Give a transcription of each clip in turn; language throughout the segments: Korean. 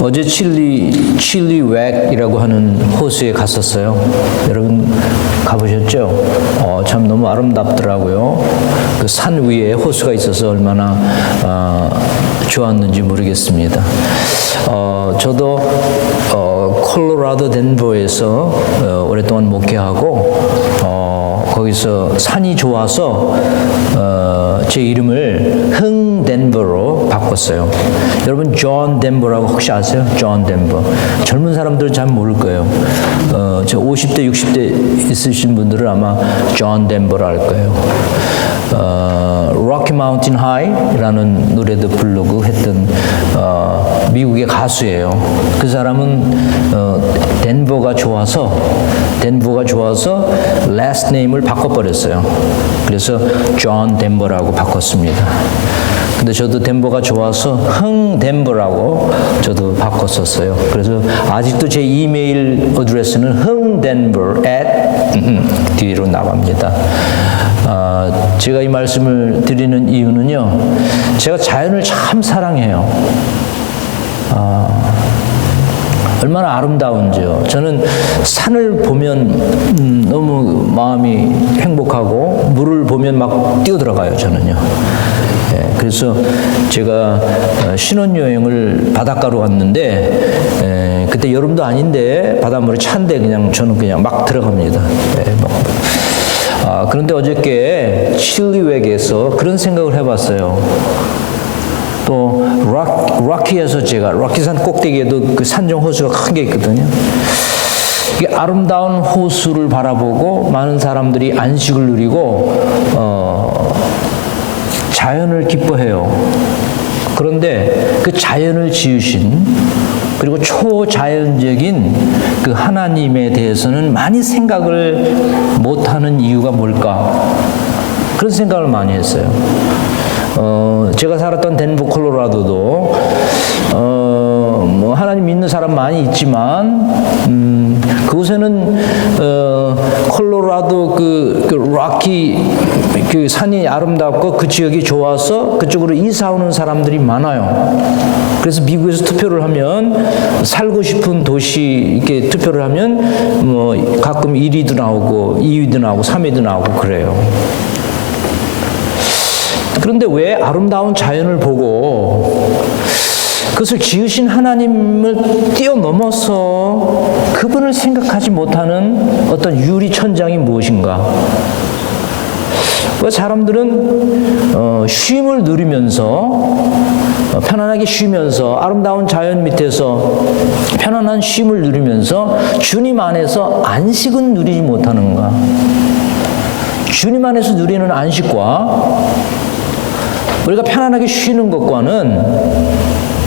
어제 칠리 웩이라고 하는 호수에 갔었어요. 여러분 가보셨죠? 참 너무 아름답더라고요. 그 산 위에 호수가 있어서 얼마나 좋았는지 모르겠습니다. 저도 콜로라도 덴버에서 오랫동안 목회하고 거기서 산이 좋아서 제 이름을 흥 덴버로 바꿨어요. 여러분 존 덴버라고 혹시 아세요? 존 덴버. 젊은 사람들은 잘 모를 거예요. 저 50대 60대 있으신 분들은 아마 존 덴버를 알 거예요. Rocky Mountain High라는 노래도 부르고 했던 미국의 가수예요. 그 사람은 덴버가 좋아서 last name을 바꿔버렸어요. 그래서 존 덴버라고 바꿨습니다. 근데 저도 덴버가 좋아서 흥 덴버라고 저도 바꿨었어요. 그래서 아직도 제 이메일 어드레스는 흥덴버 뒤로 나갑니다. 제가 이 말씀을 드리는 이유는요, 제가 자연을 참 사랑해요. 얼마나 아름다운지요. 저는 산을 보면 너무 마음이 행복하고 물을 보면 막 뛰어들어가요, 저는요. 그래서 제가 신혼여행을 바닷가로 갔는데 그때 여름도 아닌데 바닷물이 찬데 저는 그냥 막 들어갑니다. 그런데 어저께 칠리 웩에서 그런 생각을 해봤어요. 또 락키에서 제가 락키산 꼭대기에도 그 산정 호수가 큰 게 있거든요. 이게 아름다운 호수를 바라보고 많은 사람들이 안식을 누리고 자연을 기뻐해요. 그런데 그 자연을 지으신 그리고 초자연적인 그 하나님에 대해서는 많이 생각을 못하는 이유가 뭘까? 그런 생각을 많이 했어요. 제가 살았던 덴버 콜로라도도 뭐 하나님 믿는 사람 많이 있지만 그곳에는 콜로라도 그 락키 그 산이 아름답고 그 지역이 좋아서 그쪽으로 이사 오는 사람들이 많아요. 그래서 미국에서 투표를 하면 살고 싶은 도시 이렇게 투표를 하면 뭐 가끔 1위도 나오고 2위도 나오고 3위도 나오고 그래요. 그런데 왜 아름다운 자연을 보고 그것을 지으신 하나님을 뛰어넘어서 그분을 생각하지 못하는 어떤 유리천장이 무엇인가? 왜 사람들은 쉼을 누리면서 편안하게 쉬면서 아름다운 자연 밑에서 편안한 쉼을 누리면서 주님 안에서 안식은 누리지 못하는가? 주님 안에서 누리는 안식과 우리가 편안하게 쉬는 것과는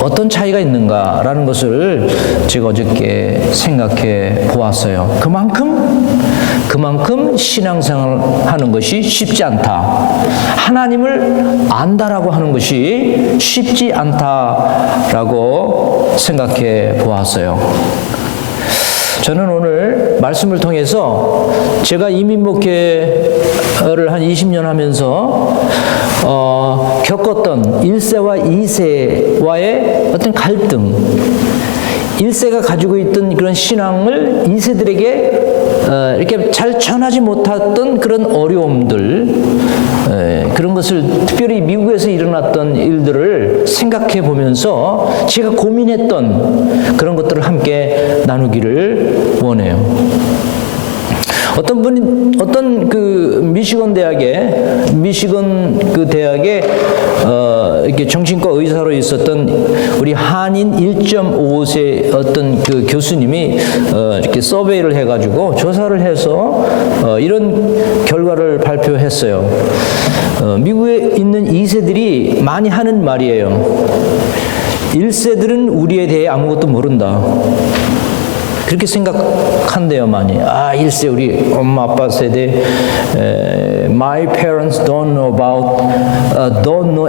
어떤 차이가 있는가라는 것을 제가 어저께 생각해 보았어요. 그만큼 신앙생활을 하는 것이 쉽지 않다. 하나님을 안다라고 하는 것이 쉽지 않다라고 생각해 보았어요. 저는 오늘 말씀을 통해서 제가 이민 목회를 한 20년 하면서 겪었던 1세와 2세와의 어떤 갈등, 1세가 가지고 있던 그런 신앙을 2세들에게 이렇게 잘 전하지 못했던 그런 어려움들, 그런 것을 특별히 미국에서 일어났던 일들을 생각해 보면서 제가 고민했던 그런 것들을 함께 나누기를 원해요. 어떤 그 미시건 그 대학에 이렇게 정신과 의사로 있었던 우리 한인 1.5세 어떤 그 교수님이 이렇게 서베이를 해가지고 조사를 해서 이런 결과를 발표했어요. 미국에 있는 2세들이 많이 하는 말이에요. 1세들은 우리에 대해 아무것도 모른다. 그렇게 생각한대요, 많이. 1세 우리 엄마 아빠 세대 My parents don't know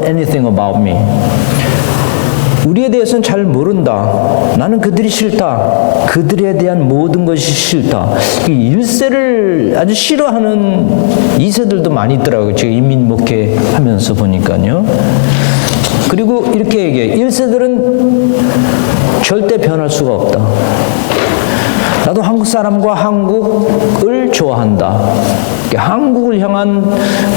anything about me. 우리에 대해서는 잘 모른다. 나는 그들이 싫다. 그들에 대한 모든 것이 싫다. 이 1세를 아주 싫어하는 2세들도 많이 있더라고요. 제가 이민 목회하면서 보니까요. 그리고 이렇게 얘기해요. 1세들은 절대 변할 수가 없다. 나도 한국 사람과 한국을 좋아한다. 한국을 향한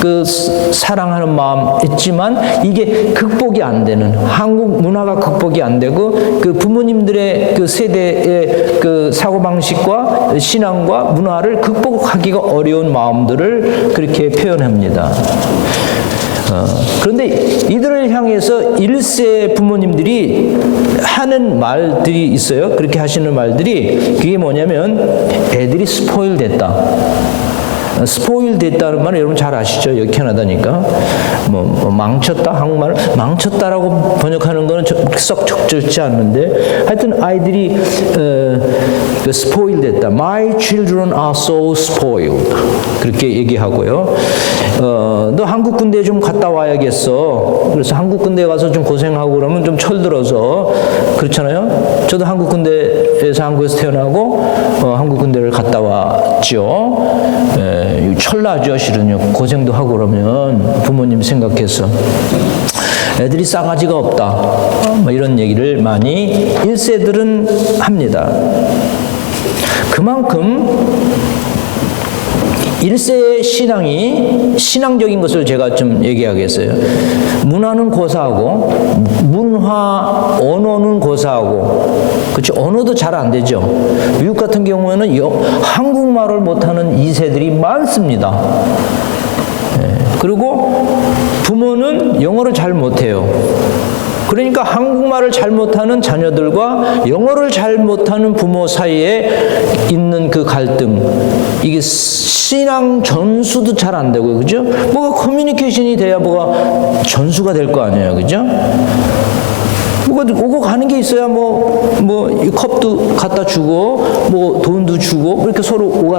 그 사랑하는 마음 있지만 이게 극복이 안 되는, 한국 문화가 극복이 안 되고 그 부모님들의 그 세대의 그 사고방식과 신앙과 문화를 극복하기가 어려운 마음들을 그렇게 표현합니다. 그런데 이들을 향해서 1세 부모님들이 하는 말들이 있어요. 그렇게 하시는 말들이 그게 뭐냐면 애들이 스포일 됐다. 스포일 됐다는 말은 여러분 잘 아시죠? 여기 캐나다니까. 망쳤다? 한국말 망쳤다라고 번역하는 거는 썩 적절치 않는데 하여튼 아이들이 스포일 됐다. My children are so spoiled. 그렇게 얘기하고요. 너 한국 군대 좀 갔다 와야겠어. 그래서 한국 군대 가서 좀 고생하고 그러면 좀 철들어서 그렇잖아요. 저도 한국 군대에서 한국에서 태어나고 한국 군대를 갔다 왔죠. 철나죠, 실은요. 고생도 하고 그러면 부모님 생각해서 애들이 싸가지가 없다. 뭐 이런 얘기를 많이 1세들은 합니다. 그만큼 1세의 신앙이 신앙적인 것을 제가 좀 얘기하겠어요. 문화는 고사하고 문화 언어는 고사하고 그렇죠. 언어도 잘 안 되죠. 미국 같은 경우에는 한국말을 못하는 2세들이 많습니다. 그리고 부모는 영어를 잘 못해요. 그러니까 한국말을 잘 못하는 자녀들과 영어를 잘 못하는 부모 사이에 있는 그 갈등, 이게 신앙 전수도 잘 안 되고요, 그죠? 뭐가 커뮤니케이션이 돼야 뭐가 전수가 될 거 아니에요, 그죠? 뭐가 오고 가는 게 있어야 이 컵도 갖다 주고 뭐 돈도 주고 이렇게 서로 오고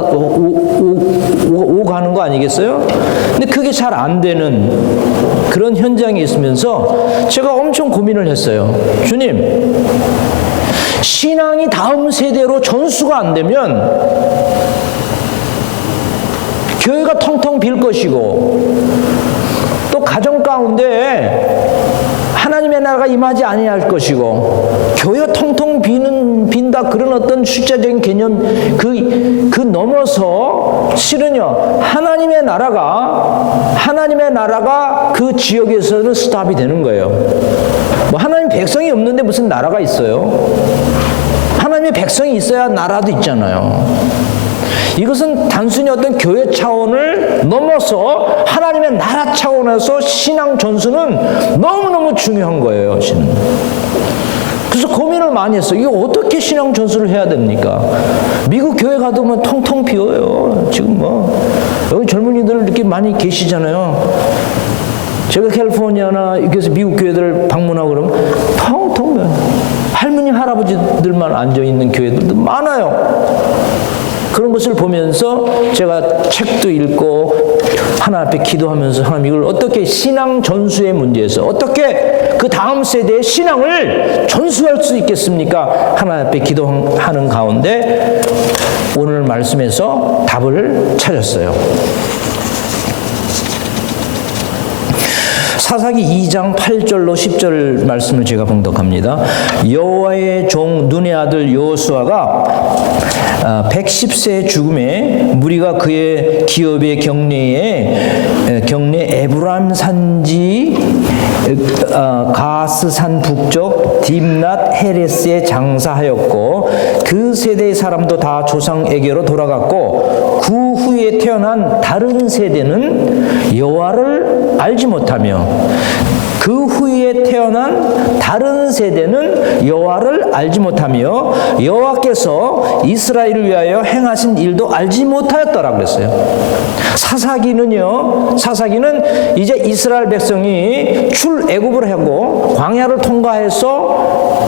가는 거 아니겠어요? 근데 그게 잘 안 되는 그런 현장이 있으면서 제가 엄청 고민을 했어요. 주님, 신앙이 다음 세대로 전수가 안 되면 교회가 텅텅 빌 것이고 또 가정 가운데 하나님의 나라가 임하지 아니할 것이고 교회가 텅텅 빈다 그런 어떤 숫자적인 개념 그 넘어서 실은요 하나님의 나라가 그 지역에서는 스탑이 되는 거예요. 뭐 하나님 백성이 없는데 무슨 나라가 있어요? 하나님의 백성이 있어야 나라도 있잖아요. 이것은 단순히 어떤 교회 차원을 넘어서 하나님의 나라 차원에서 신앙 전수는 너무너무 중요한 거예요, 저는. 그래서 고민을 많이 했어요. 이거 어떻게 신앙 전수를 해야 됩니까? 미국 교회 가도 뭐 텅텅 비어요. 지금 여기 젊은이들 이렇게 많이 계시잖아요. 제가 캘리포니아나 이렇게 미국 교회들을 방문하고 그러면 텅텅 비어요. 할머니, 할아버지들만 앉아있는 교회들도 많아요. 그런 것을 보면서 제가 책도 읽고 하나님 앞에 기도하면서 하나님 이걸 어떻게 신앙 전수의 문제에서 어떻게 그 다음 세대의 신앙을 전수할 수 있겠습니까? 하나님 앞에 기도하는 가운데 오늘 말씀에서 답을 찾았어요. 사사기 2장 8절로 10절 말씀을 제가 봉독합니다. 여호와의 종 눈의 아들 여호수아가 110세의 죽음에 무리가 그의 기업의 경내 에브람 산지 가스산 북쪽 딥낫 헤레스에 장사하였고 그 세대의 사람도 다 조상에게로 돌아갔고 그 후에 태어난 다른 세대는 여호와를 알지 못하며 그 후에 태어난 다른 세대는 여호와를 알지 못하며 여호와께서 이스라엘을 위하여 행하신 일도 알지 못하였더라 그랬어요. 사사기는 이제 이스라엘 백성이 출애굽을 하고 광야를 통과해서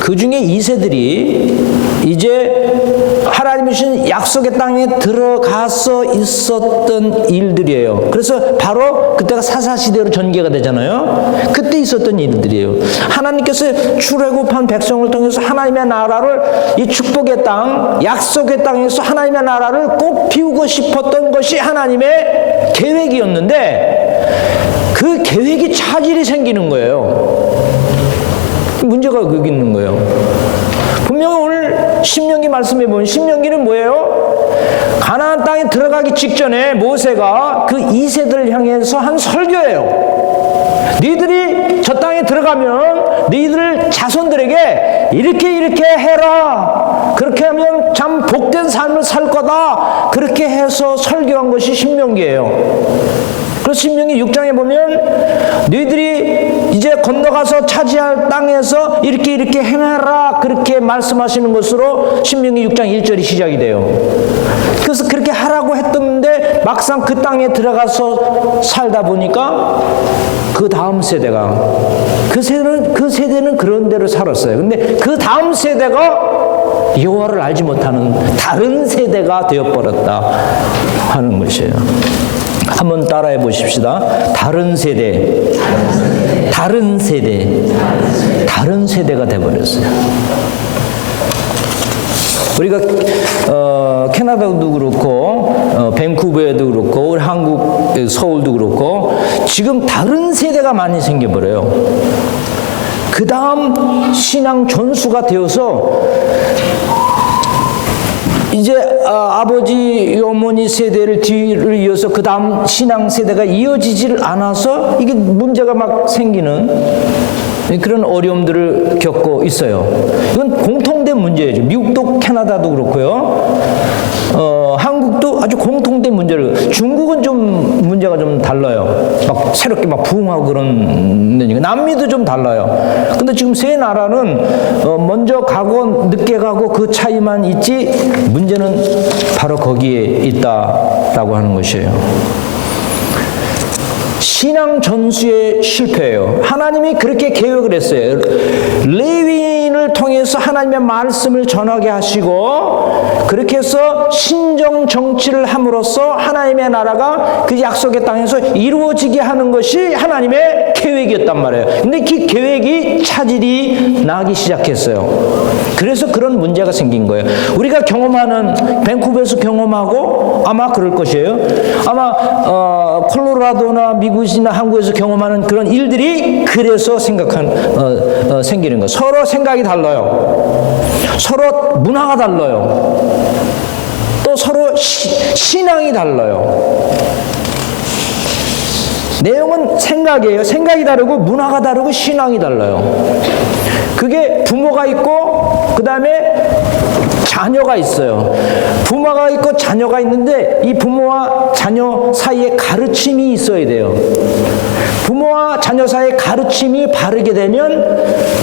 그 중에 2세들이 이제 하나님이 주신 약속의 땅에 들어가서 있었던 일들이에요. 그래서 바로 그때가 사사시대로 전개가 되잖아요. 그때 있었던 일들이에요. 하나님께서 출애굽한 백성을 통해서 하나님의 나라를 이 축복의 땅, 약속의 땅에서 하나님의 나라를 꼭 피우고 싶었던 것이 하나님의 계획이었는데 그 계획이 차질이 생기는 거예요. 문제가 거기 있는 거예요. 분명히 오늘 신명기 말씀해 보면 신명기는 뭐예요? 가나안 땅에 들어가기 직전에 모세가 그 2세들을 향해서 한 설교예요. 너희들이 저 땅에 들어가면 너희들 자손들에게 이렇게 해라. 그렇게 하면 참 복된 삶을 살 거다. 그렇게 해서 설교한 것이 신명기예요. 그래서 신명기 6장에 보면 너희들이 이제 건너가서 차지할 땅에서 이렇게 행하라. 그렇게 말씀하시는 것으로 신명기 6장 1절이 시작이 돼요. 그래서 그렇게 하라고 했던데 막상 그 땅에 들어가서 살다 보니까 그 다음 세대가 그 세대는 그런 대로 살았어요. 근데 그 다음 세대가 여호와를 알지 못하는 다른 세대가 되어버렸다 하는 것이에요. 한번 따라해 보십시다. 다른 세대가 되어버렸어요. 우리가 캐나다도 그렇고 밴쿠버에도 그렇고 우리 한국 서울도 그렇고 지금 다른 세대가 많이 생겨버려요. 그 다음 신앙 전수가 되어서 이제 아버지 어머니 세대를 뒤를 이어서 그 다음 신앙 세대가 이어지지를 않아서 이게 문제가 막 생기는 그런 어려움들을 겪고 있어요. 이건 공통된 문제죠. 미국도 캐나다도 그렇고요. 한국도 아주 공통된 문제를. 중국은 좀 문제가 좀 달라요. 막 새롭게 막 부흥하고 그런 데니까. 남미도 좀 달라요. 근데 지금 세 나라는 먼저 가고 늦게 가고 그 차이만 있지 문제는 바로 거기에 있다라고 하는 것이에요. 신앙 전수의 실패예요. 하나님이 그렇게 계획을 했어요. 레위인을 통해서 하나님의 말씀을 전하게 하시고 그렇게 해서 신정 정치를 함으로써 하나님의 나라가 그 약속의 땅에서 이루어지게 하는 것이 하나님의 계획이었단 말이에요. 근데 그 계획이 차질이 나기 시작했어요. 그래서 그런 문제가 생긴 거예요. 우리가 경험하는 밴쿠버에서 경험하고 아마 그럴 것이에요. 아마 콜로라도나 미국이나 한국에서 경험하는 그런 일들이 그래서 생기는 거예요. 서로 생각이 달라요. 서로 문화가 달라요. 또 서로 신앙이 달라요. 내용은 생각이에요. 생각이 다르고 문화가 다르고 신앙이 달라요. 그게 부모가 있고 그 다음에 자녀가 있어요. 부모가 있고 자녀가 있는데 이 부모와 자녀 사이에 가르침이 있어야 돼요. 부모와 자녀 사이에 가르침이 바르게 되면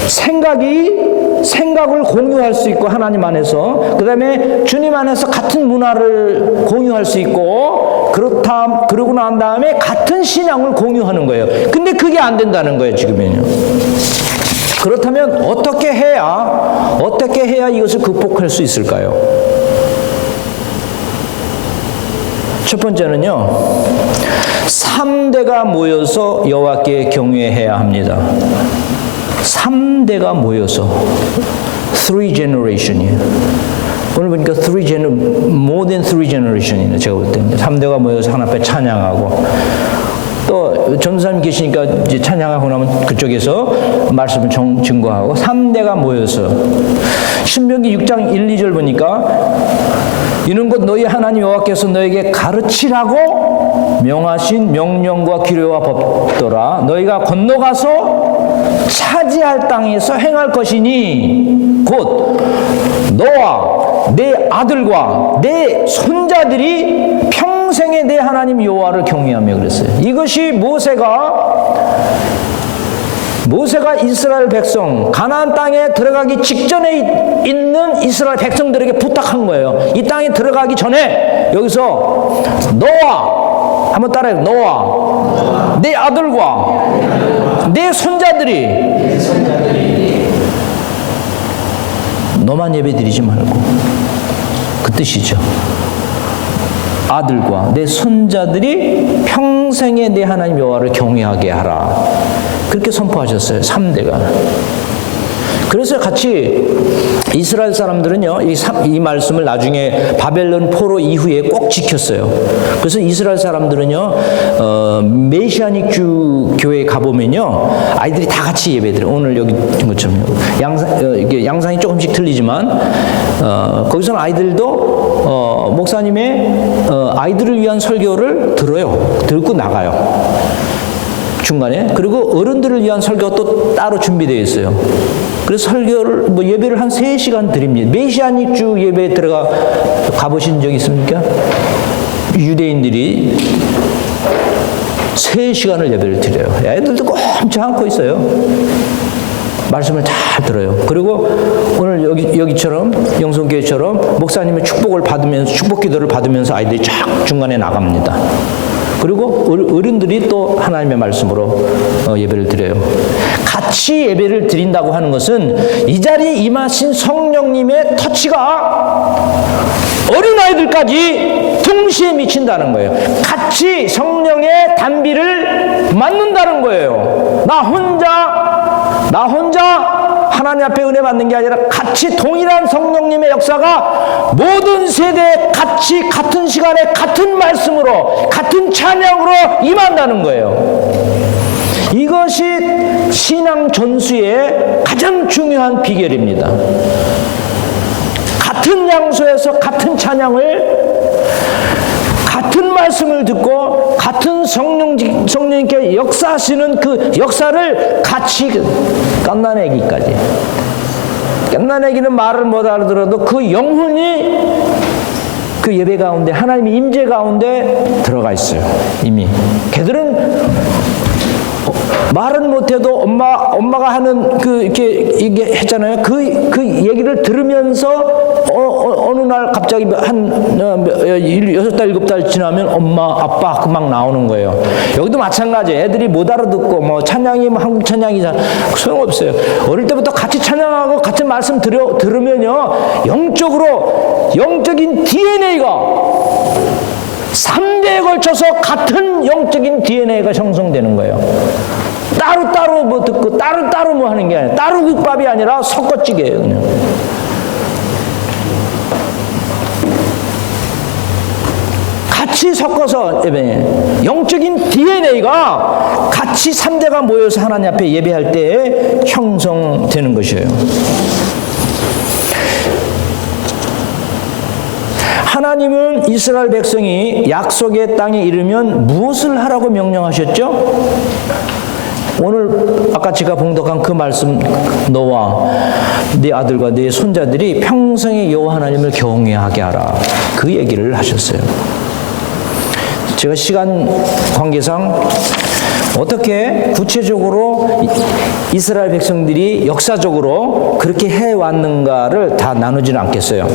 생각을 공유할 수 있고 하나님 안에서 그 다음에 주님 안에서 같은 문화를 공유할 수 있고 그러고 난 다음에 같은 신앙을 공유하는 거예요. 근데 그게 안 된다는 거예요 지금은요. 그렇다면 어떻게 해야 이것을 극복할 수 있을까요? 첫 번째는요, 3대가 모여서 여호와께 경외해야 합니다. 3대가 모여서 3 generation이에요. 오늘 보니까 more than 3 generation이네. 제가 볼 때 3대가 모여서 하나님 앞에 찬양하고 또 전도사님 계시니까 이제 찬양하고 나면 그쪽에서 말씀을 증거하고 3대가 모여서 신명기 6장 1, 2절 보니까 이는 곧 너희 하나님 여호와께서 너에게 가르치라고 명하신 명령과 규례와 법도라. 너희가 건너가서 차지할 땅에서 행할 것이니 곧 너와 내 아들과 내 손자들이 평생에 내 하나님 여호와를 경외하며 그랬어요. 이것이 모세가 이스라엘 백성 가나안 땅에 들어가기 직전에 있는 이스라엘 백성들에게 부탁한 거예요. 이 땅에 들어가기 전에 여기서 너와 한번 따라해요. 너와 내 아들과 내 손자들이 너만 예배드리지 말고 그 뜻이죠. 아들과 내 손자들이 평생에 내 하나님 여호와를 경외하게 하라. 그렇게 선포하셨어요. 3대가. 그래서 같이 이스라엘 사람들은요, 이 말씀을 나중에 바벨론 포로 이후에 꼭 지켰어요. 그래서 이스라엘 사람들은요, 메시아닉 교회에 가보면요, 아이들이 다 같이 예배드려요. 오늘 여기 것처럼 이게 양상이 조금씩 틀리지만 거기서는 아이들도 목사님의 아이들을 위한 설교를 듣고 나가요. 중간에. 그리고 어른들을 위한 설교가 또 따로 준비되어 있어요. 그래서 설교를, 예배를 한 3시간 드립니다. 메시아닉 주 예배에 가보신 적 있습니까? 유대인들이 3시간을 예배를 드려요. 애들도 꼼짝 않고 있어요. 말씀을 잘 들어요. 그리고 오늘 여기처럼, 영성교회처럼 목사님의 축복을 받으면서, 축복 기도를 받으면서 아이들이 쫙 중간에 나갑니다. 그리고 어른들이 또 하나님의 말씀으로 예배를 드려요. 같이 예배를 드린다고 하는 것은 이 자리에 임하신 성령님의 터치가 어린아이들까지 동시에 미친다는 거예요. 같이 성령의 단비를 맞는다는 거예요. 나 혼자 하나님 앞에 은혜 받는 게 아니라 같이 동일한 성령님의 역사가 모든 세대에 같이 같은 시간에 같은 말씀으로 같은 찬양으로 임한다는 거예요. 이것이 신앙 전수의 가장 중요한 비결입니다. 같은 장소에서 같은 찬양을, 같은 말씀을 듣고 같은 성령님께 역사하시는 그 역사를 같이, 갓난아기까지. 갓난아기는 말을 못 알아들어도 그 영혼이 그 예배 가운데, 하나님의 임재 가운데 들어가 있어요. 이미. 걔들은 말은 못해도 엄마가 하는 이게 했잖아요. 그 얘기를 들으면서 어느 날 갑자기 한 6달, 7달 지나면 엄마, 아빠 막 나오는 거예요. 여기도 마찬가지예요. 애들이 못 알아듣고 찬양이 한국 찬양이잖아. 소용없어요. 어릴 때부터 같이 찬양하고 같은 말씀 들으면요, 영적인 DNA가 3대에 걸쳐서 같은 영적인 DNA가 형성되는 거예요. 따로 듣고 따로 하는 게 아니라, 따로 국밥이 아니라 섞어찌개예요, 그냥. 같이 섞어서 예배해. 영적인 DNA가 같이 3대가 모여서 하나님 앞에 예배할 때 형성되는 것이에요. 하나님은 이스라엘 백성이 약속의 땅에 이르면 무엇을 하라고 명령하셨죠? 오늘 아까 제가 봉독한 그 말씀, 너와 네 아들과 네 손자들이 평생에 여호와 하나님을 경외하게 하라, 그 얘기를 하셨어요. 제가 시간 관계상 어떻게 구체적으로 이스라엘 백성들이 역사적으로 그렇게 해왔는가를 다 나누지는 않겠어요.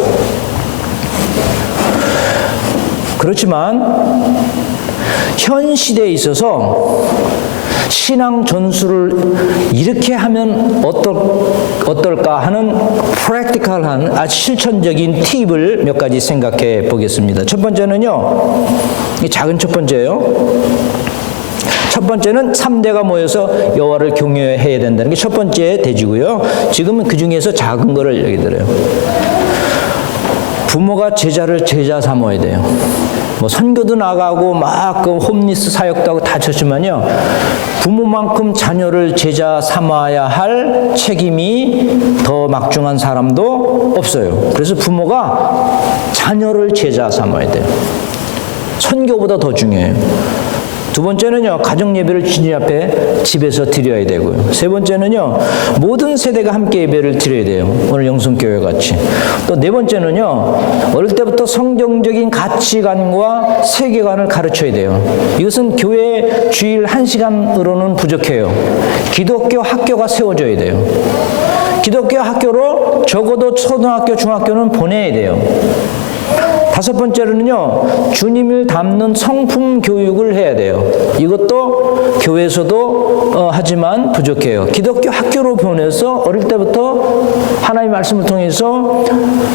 그렇지만 현 시대에 있어서 신앙 전수를 이렇게 하면 어떨까 하는 프랙티컬한 아주 실천적인 팁을 몇 가지 생각해 보겠습니다. 첫 번째는요, 작은 첫 번째예요. 첫 번째는 3대가 모여서 여호와를 경외해야 된다는 게 첫 번째 대지고요. 지금은 그 중에서 작은 거를 얘기 드려요. 부모가 제자를 제자 삼아야 돼요. 선교도 나가고 막 그 홈리스 사역도 하고 다 쳤지만요, 부모만큼 자녀를 제자 삼아야 할 책임이 더 막중한 사람도 없어요. 그래서 부모가 자녀를 제자 삼아야 돼요. 선교보다 더 중요해요. 두 번째는요, 가정 예배를 주님 앞에 집에서 드려야 되고요. 세 번째는요, 모든 세대가 함께 예배를 드려야 돼요. 오늘 영성교회 같이. 또 네 번째는요, 어릴 때부터 성경적인 가치관과 세계관을 가르쳐야 돼요. 이것은 교회 주일 1시간으로는 부족해요. 기독교 학교가 세워져야 돼요. 기독교 학교로 적어도 초등학교, 중학교는 보내야 돼요. 다섯 번째로는요, 주님을 닮는 성품 교육을 해야 돼요. 이것도 교회에서도 하지만 부족해요. 기독교 학교로 보내서 어릴 때부터 하나님의 말씀을 통해서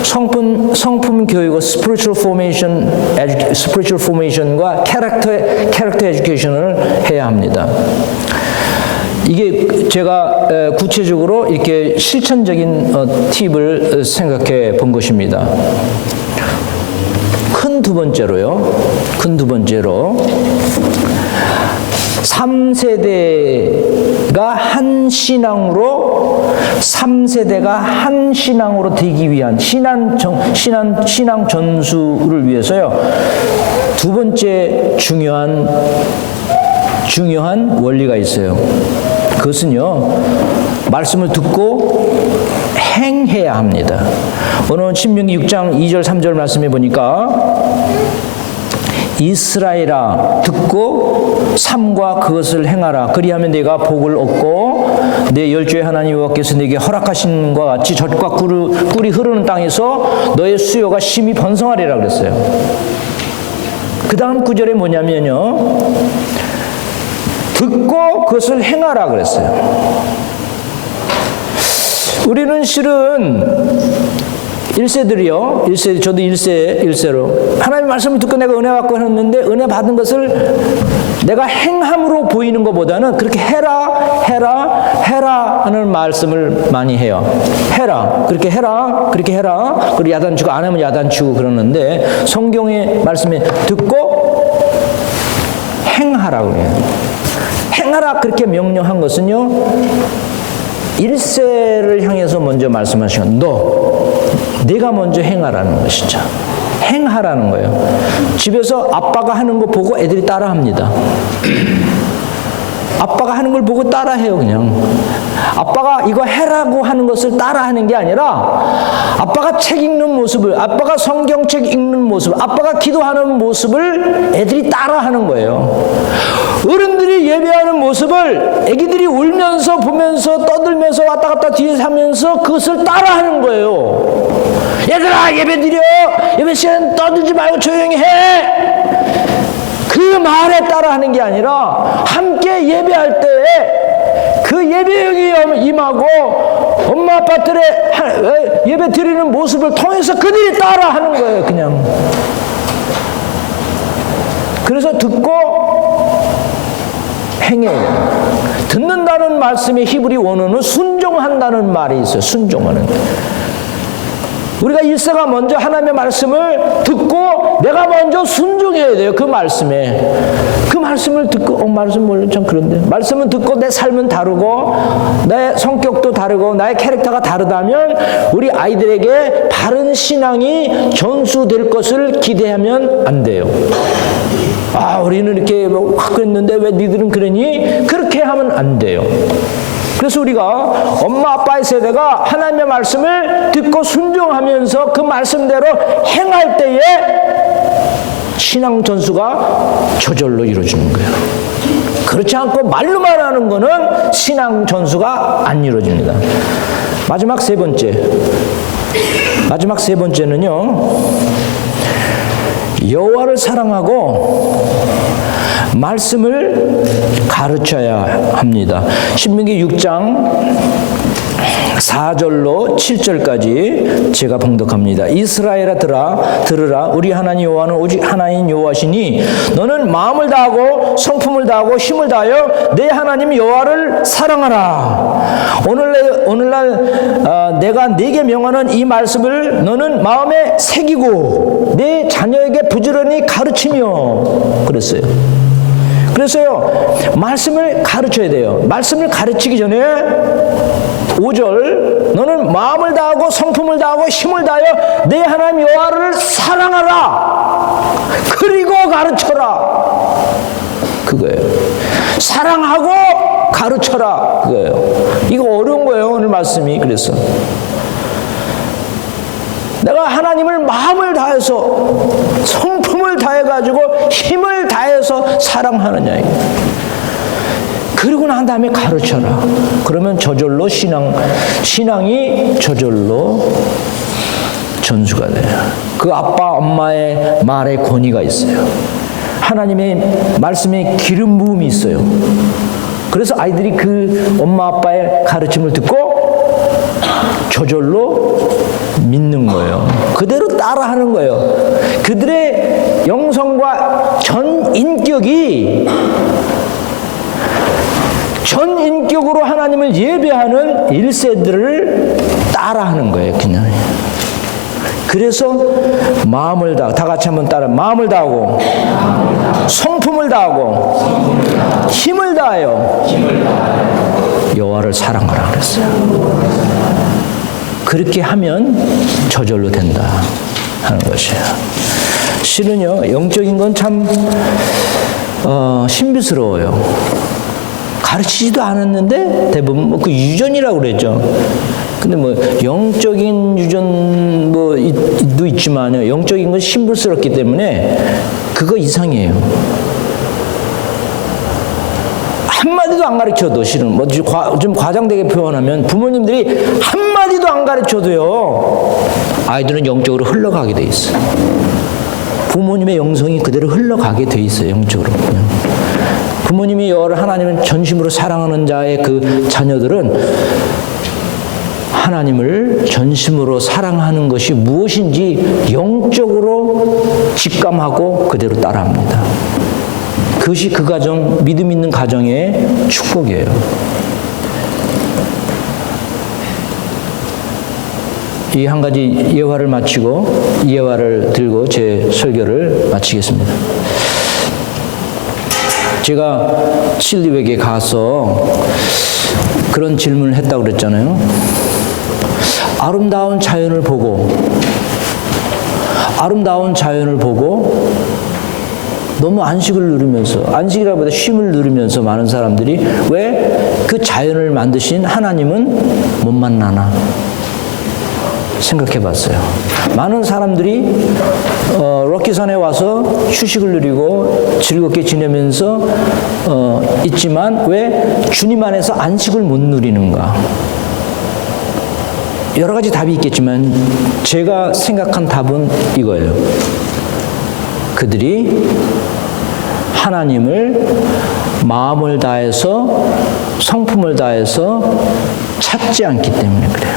성품 교육과 spiritual formation과 character education을 해야 합니다. 이게 제가 구체적으로 이렇게 실천적인 팁을 생각해 본 것입니다. 큰 두 번째로요. 큰 두 번째로 3세대가 한 신앙으로 3세대가 한 신앙으로 되기 위한 신앙 전수를 위해서요. 두 번째 중요한 원리가 있어요. 그것은요. 말씀을 듣고 행해야 합니다. 오늘 신명기 6장 2절 3절 말씀해 보니까 이스라엘아 듣고 삼가 그것을 행하라. 그리하면 내가 복을 얻고 내 열조의 하나님 여호와께서 내게 허락하신 것과 같이 젖과 꿀이 흐르는 땅에서 너의 수요가 심히 번성하리라 그랬어요. 그 다음 구절에 뭐냐면요. 듣고 그것을 행하라 그랬어요. 우리는 실은 1세들이요. 1세, 저도 1세로. 하나님의 말씀을 듣고 내가 은혜 받고 했는데 은혜 받은 것을 내가 행함으로 보이는 것보다는 그렇게 해라 하는 말씀을 많이 해요. 해라. 그렇게 해라. 그리고 야단치고 안 하면 야단치고 그러는데 성경의 말씀에 듣고 행하라고 해요. 행하라 그렇게 명령한 것은요. 1세를 향해서 먼저 말씀하시면 네가 먼저 행하라는 것이죠. 행하라는 거예요. 집에서 아빠가 하는 거 보고 애들이 따라합니다. 아빠가 하는 걸 보고 따라해요. 그냥 아빠가 이거 해라고 하는 것을 따라하는 게 아니라 아빠가 책 읽는 모습을, 아빠가 성경책 읽는 모습, 아빠가 기도하는 모습을 애들이 따라하는 거예요. 어른들이 예배하는 모습을 애기들이 울면서 보면서 떠들면서 왔다 갔다 뒤에서 하면서 그것을 따라하는 거예요. 얘들아 예배 드려, 예배 시간 떠들지 말고 조용히 해. 그 말에 따라하는 게 아니라 함께 예배할 때에 그 예배형이 임하고 엄마 아빠들의 예배 드리는 모습을 통해서 그들이 따라하는 거예요. 그냥 그래서 듣고 행해요. 듣는다는 말씀의 히브리 원어는 순종한다는 말이 있어요. 순종하는. 우리가 1세가 먼저 하나님의 말씀을 듣고 내가 먼저 순종해야 돼요. 그 말씀에. 그 말씀을 듣고 말씀 몰라 참 그런데 말씀을 듣고 내 삶은 다르고 내 성격도 다르고 나의 캐릭터가 다르다면 우리 아이들에게 바른 신앙이 전수될 것을 기대하면 안 돼요. 우리는 이렇게 확 그랬는데 왜 니들은 그러니? 그렇게 하면 안 돼요. 그래서 우리가 엄마 아빠의 세대가 하나님의 말씀을 듣고 순종하면서 그 말씀대로 행할 때에 신앙 전수가 저절로 이루어지는 거예요. 그렇지 않고 말로만 하는 거는 신앙 전수가 안 이루어집니다. 마지막 세 번째는요. 여호와를 사랑하고 말씀을 가르쳐야 합니다. 신명기 6장 4절로 7절까지 제가 봉독합니다. 이스라엘아 들으라. 우리 하나님 여호와는 오직 하나님 여호와시니 너는 마음을 다하고 성품을 다하고 힘을 다하여 내 하나님 여호와를 사랑하라. 오늘날 내가 네게 명하는 이 말씀을 너는 마음에 새기고 내 자녀에게 부지런히 가르치며 그랬어요. 그래서요 말씀을 가르쳐야 돼요. 말씀을 가르치기 전에 5절 너는 마음을 다하고 성품을 다하고 힘을 다하여 내 하나님 여호와를 사랑하라. 그리고 가르쳐라. 그거예요. 사랑하고 가르쳐라. 그거예요. 이거 어려운 거예요. 오늘 말씀이. 그래서 내가 하나님을 마음을 다해서 성품을 다해가지고 힘을 다해서 사랑하느냐 이거. 그리고 난 다음에 가르쳐라. 그러면 저절로 신앙이 저절로 전수가 돼요. 그 아빠 엄마의 말에 권위가 있어요. 하나님의 말씀에 기름 부음이 있어요. 그래서 아이들이 그 엄마 아빠의 가르침을 듣고 저절로 믿는 거예요. 그대로 따라하는 거예요. 그들의 영성과 전 인격이 전 인격으로 하나님을 예배하는 1세들을 따라하는 거예요, 그냥. 그래서 마음을 다 같이 한번 따라. 마음을 다하고, 성품을 다하고, 힘을 다하여 여호와를 사랑하라 그랬어요. 그렇게 하면 저절로 된다 하는 것이에요. 실은요, 영적인 건 참 신비스러워요. 가르치지도 않았는데 대부분 뭐 그 유전이라고 그랬죠. 근데 뭐 영적인 유전 뭐도 있지만요, 영적인 건 신비스럽기 때문에 그거 이상이에요. 한마디도 안 가르쳐도, 실은 뭐 좀 과장되게 표현하면 부모님들이 한마디도 안 가르쳐도요, 아이들은 영적으로 흘러가게 돼 있어요. 부모님의 영성이 그대로 흘러가게 돼 있어요, 영적으로. 부모님이 여호와를 하나님을 전심으로 사랑하는 자의 그 자녀들은 하나님을 전심으로 사랑하는 것이 무엇인지 영적으로 직감하고 그대로 따라합니다. 그것이 그 가정, 믿음 있는 가정의 축복이에요. 이 한 가지 예화를 마치고, 이 예화를 들고 제 설교를 마치겠습니다. 제가 칠리백에 가서 그런 질문을 했다고 그랬잖아요. 아름다운 자연을 보고 너무 안식을 누리면서, 안식이라보다 쉼을 누리면서 많은 사람들이 왜 그 자연을 만드신 하나님은 못 만나나 생각해 봤어요. 많은 사람들이 럭키산에 와서 휴식을 누리고 즐겁게 지내면서 있지만 왜 주님 안에서 안식을 못 누리는가? 여러 가지 답이 있겠지만 제가 생각한 답은 이거예요. 그들이 하나님을 마음을 다해서, 성품을 다해서 찾지 않기 때문에 그래요.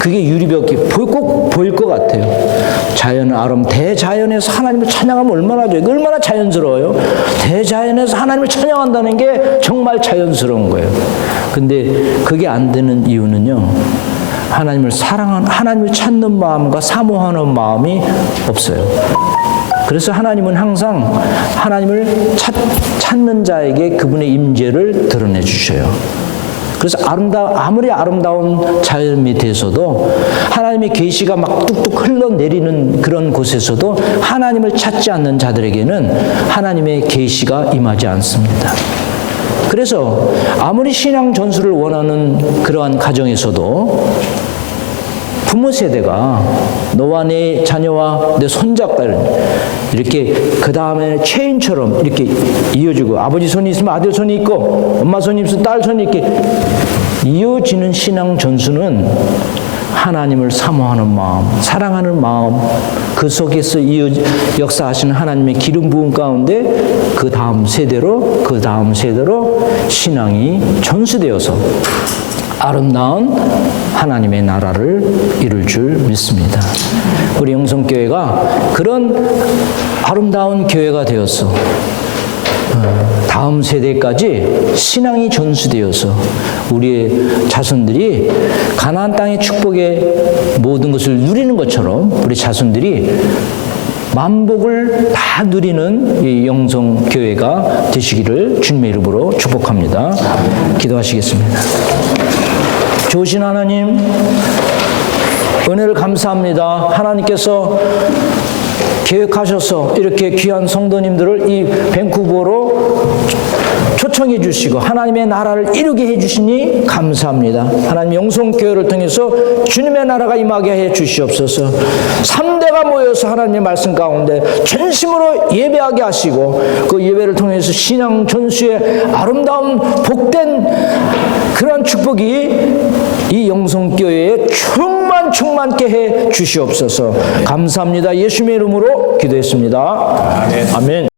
그게 유리벽이 꼭 보일 것 같아요. 자연은 대자연에서 하나님을 찬양하면 얼마나 좋아요. 얼마나 자연스러워요. 대자연에서 하나님을 찬양한다는 게 정말 자연스러운 거예요. 근데 그게 안 되는 이유는요, 하나님을 찾는 마음과 사모하는 마음이 없어요. 그래서 하나님은 항상 하나님을 찾는 자에게 그분의 임재를 드러내 주셔요. 그래서 아무리 아름다운 자연 밑에서도 하나님의 계시가 막 뚝뚝 흘러내리는 그런 곳에서도 하나님을 찾지 않는 자들에게는 하나님의 계시가 임하지 않습니다. 그래서 아무리 신앙 전수를 원하는 그러한 가정에서도 부모 세대가 너와 내 자녀와 내 손자딸 이렇게 그 다음에 체인처럼 이렇게 이어지고, 아버지 손이 있으면 아들 손이 있고, 엄마 손이 있으면 딸 손이 이렇게 이어지는 신앙 전수는 하나님을 사모하는 마음, 사랑하는 마음, 그 속에서 역사하시는 하나님의 기름 부음 가운데 그 다음 세대로 신앙이 전수되어서 아름다운 하나님의 나라를 이룰 줄 믿습니다. 우리 영성교회가 그런 아름다운 교회가 되어서 다음 세대까지 신앙이 전수되어서 우리의 자손들이 가나안 땅의 축복의 모든 것을 누리는 것처럼 우리 자손들이 만복을 다 누리는 이 영성교회가 되시기를 주님의 이름으로 축복합니다. 기도하시겠습니다. 좋으신 하나님, 은혜를 감사합니다. 하나님께서 계획하셔서 이렇게 귀한 성도님들을 이 밴쿠버로 초청해 주시고 하나님의 나라를 이루게 해 주시니 감사합니다. 하나님 영성교회를 통해서 주님의 나라가 임하게 해 주시옵소서. 3대가 모여서 하나님의 말씀 가운데 전심으로 예배하게 하시고 그 예배를 통해서 신앙 전수의 아름다운 복된 그러한 축복이 이 영성교회에 충만케 해 주시옵소서. 감사합니다. 예수님의 이름으로 기도했습니다. 아멘.